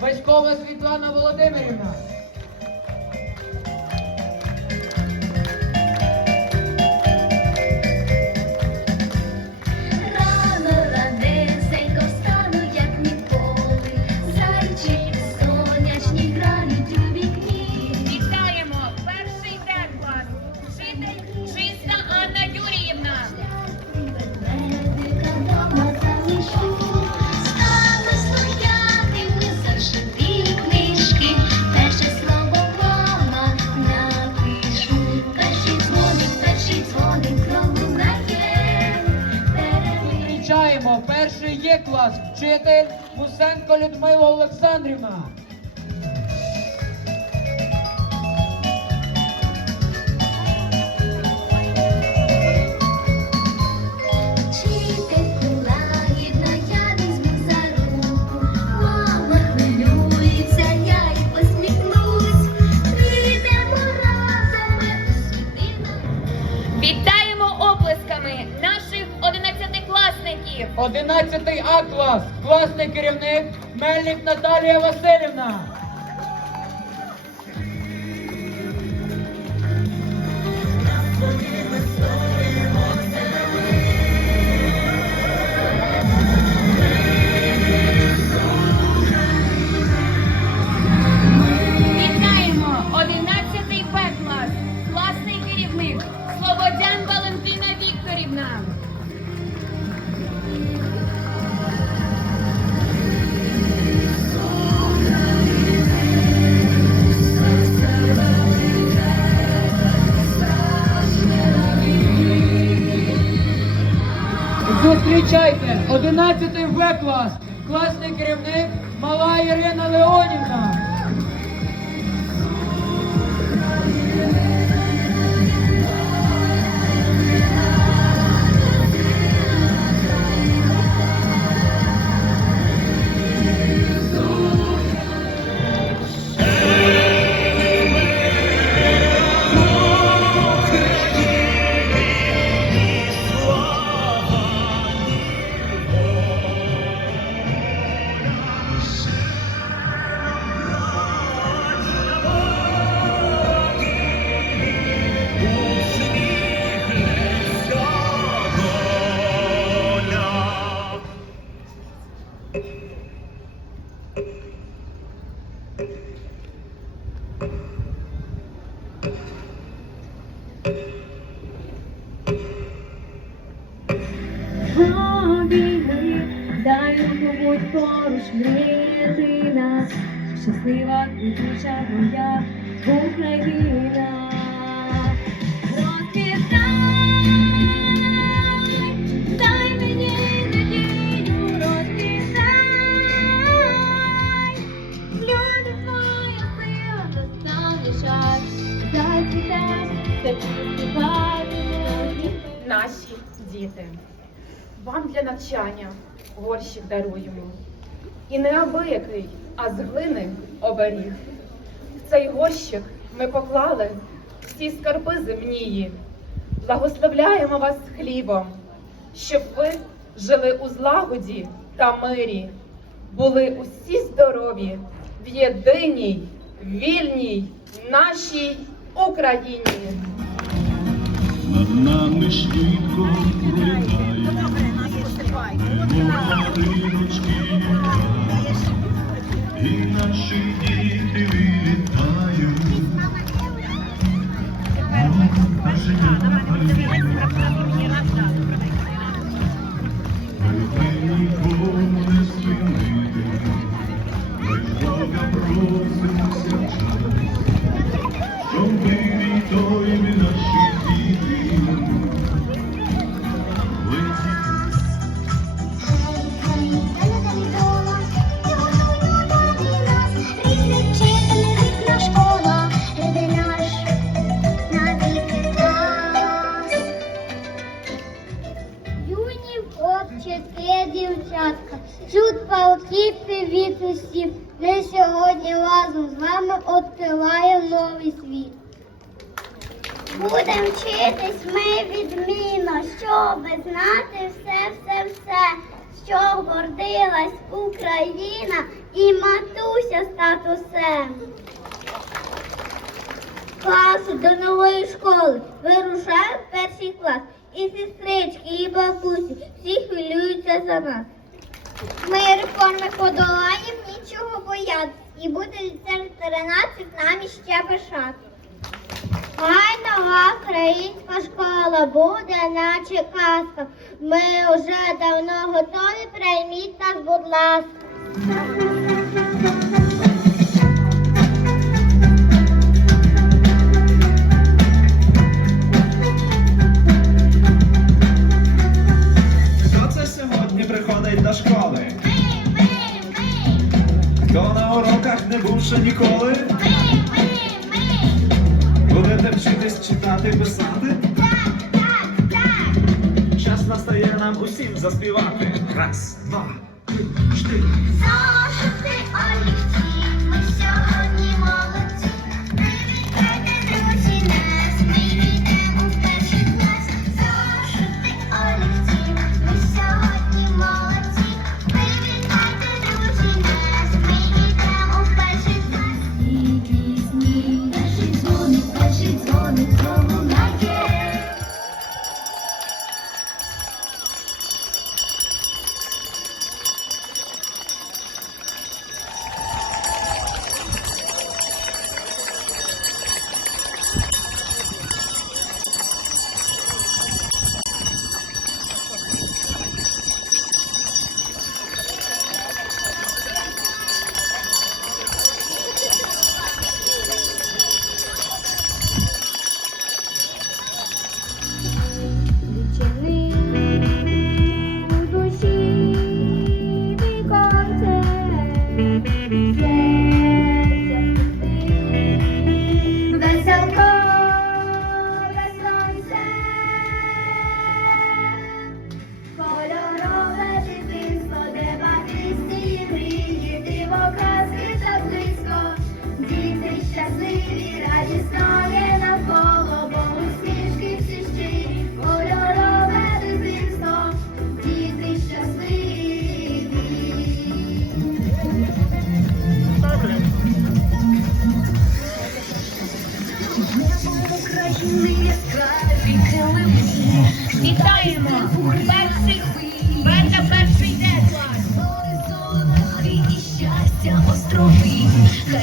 Васькова Світлана Володимирівна. Перший є клас, вчитель Мусенко Людмила Олександрівна. Мельник Наталія Васильівна. Зустрічайте. 11 В клас, класний керівник. Мала Ірина Леонівна. Обійми, дай руку будь поруч мріяти нас, щаслива квітуча моя Україна. Навчання горщик даруємо. І не абиякий, а з глини оберіг. В цей горщик ми поклали всі скарби земнії. Благословляємо вас хлібом, щоб ви жили у злагоді та мирі, були усі здорові в єдиній, вільній нашій Україні. Над нами швидко пролітає, і наші діти вітають. Щоб знати все, все, все, щоб гордилась Україна і матуся з татусем. Класи до нової школи вирушає в перший клас. І сестрички, і бабусі всі хвилюються за нас. Ми реформи подолаємо, нічого боятися. І буде ліцей 13 нами ще пишати. Хай нова українська школа буде, наче казка. Ми вже давно готові, прийміть нас, будь ласка. Хто це сьогодні приходить до школи? Хто на уроках не був ще ніколи? Читати, писати? Час настає нам усім заспівати. Раз, два,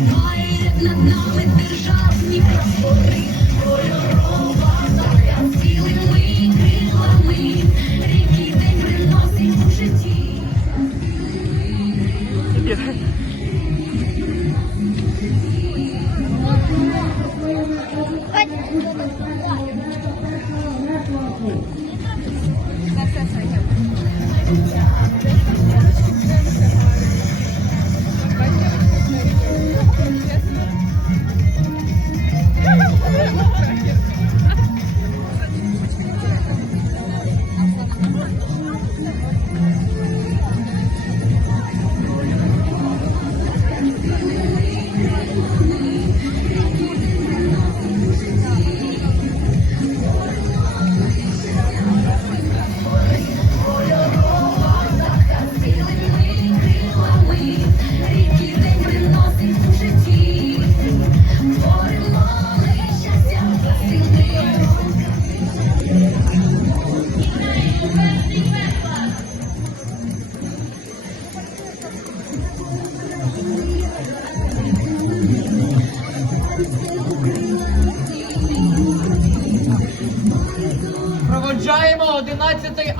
має над нами державні прапори, кольорова зоря цілими крилами, ріки день приносить у житті.